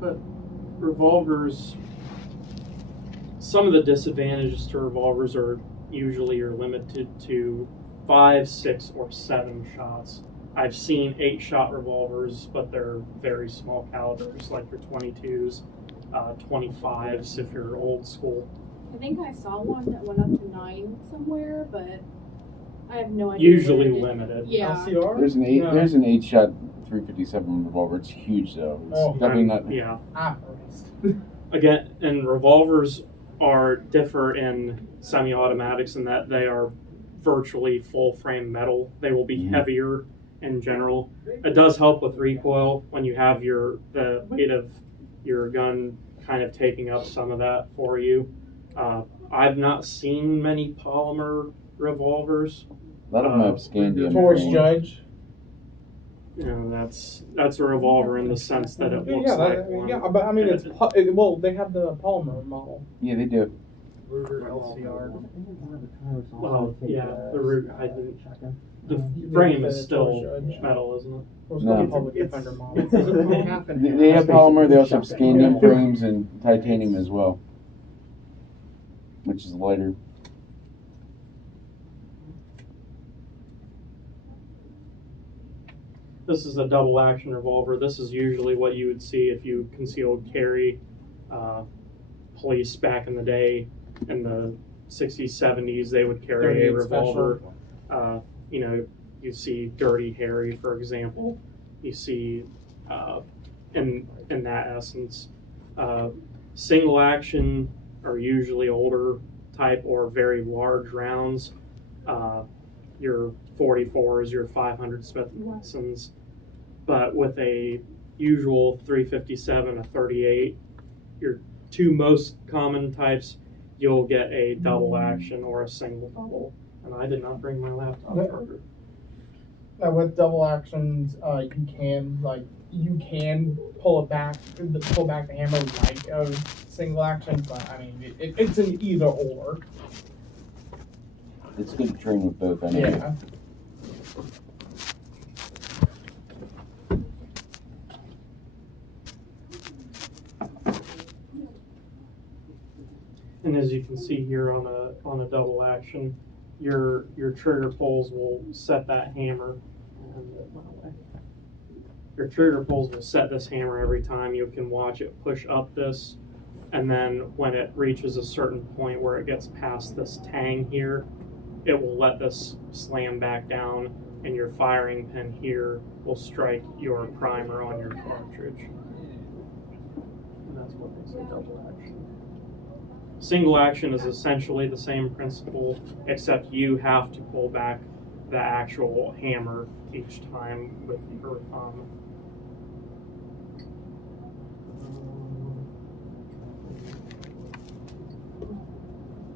But revolvers, some of the disadvantages to revolvers are usually you're limited to 5, 6, or 7 shots. I've seen 8-shot revolvers, but they're very small calibers, like your 22s, 25s if you're old school. I think I saw one that went up to 9 somewhere, but I have no idea. Usually limited. Yeah. LCR? There's an 8-shot 357 revolver. It's huge though. It's definitely not. Yeah. Christ. Again, and revolvers are differ in semi-automatics in that they are virtually full frame metal. They will be heavier in general. It does help with recoil when you have the weight of your gun kind of taking up some of that for you. I've not seen many polymer revolvers. A lot of them have scandium. Taurus frame. Judge. You know, that's a revolver in the sense that it looks like one. Yeah, but I mean, well, they have the polymer model. Yeah, they do. Ruger LCR. Well, yeah, the Ruger. The frame is still metal, isn't it? No. Public Defender model. They have polymer. They also have scandium frames and titanium as well, which is lighter. This is a double action revolver. This is usually what you would see if you concealed carry police back in the day. In the 60s, 70s, they would carry a revolver. You know, you see Dirty Harry, for example. You see, in that essence, single action are usually older type or very large rounds. Your 44s, your 500 Smith & Wessons, but with a usual 357, a 38, your two most common types, you'll get a double action or a single double. And I did not bring my laptop charger. Now with double actions, you can pull back the hammer like a single action, but I mean it's an either or. It's good to train with both. Anyway. Yeah. And as you can see here on a double action, your trigger pulls will set that hammer. And it went away. Your trigger pulls will set this hammer every time. You can watch it push up this, and then when it reaches a certain point where it gets past this tang here, it will let this slam back down, and your firing pin here will strike your primer on your cartridge. And that's what makes a double action. Single action is essentially the same principle, except you have to pull back the actual hammer each time with your thumb.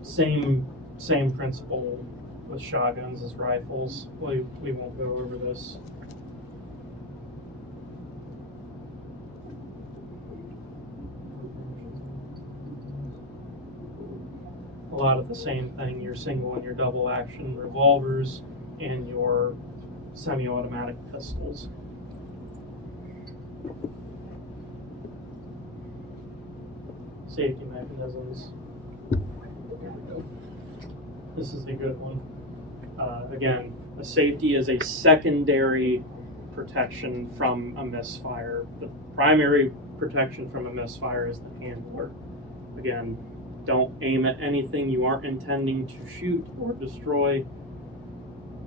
Same principle with shotguns as rifles. We won't go over this. A lot of the same thing, your single and your double action revolvers and your semi-automatic pistols. Safety mechanisms. This is a good one. Again, a safety is a secondary protection from a misfire. The primary protection from a misfire is the handler. Again, don't aim at anything you aren't intending to shoot or destroy.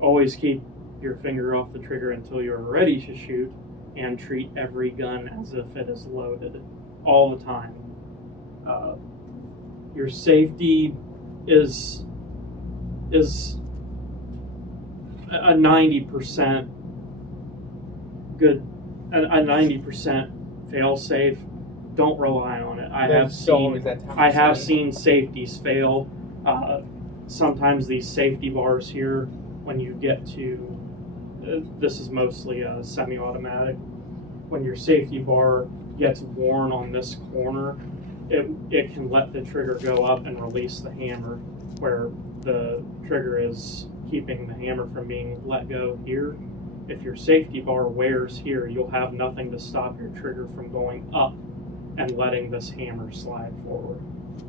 Always keep your finger off the trigger until you're ready to shoot, and treat every gun as if it is loaded all the time. Your safety is a 90% good, a 90% fail safe. Don't rely on it. I have seen safeties fail. Sometimes these safety bars here, when you get to, this is mostly a semi-automatic, when your safety bar gets worn on this corner, it can let the trigger go up and release the hammer, where the trigger is keeping the hammer from being let go here. If your safety bar wears here, you'll have nothing to stop your trigger from going up and letting this hammer slide forward.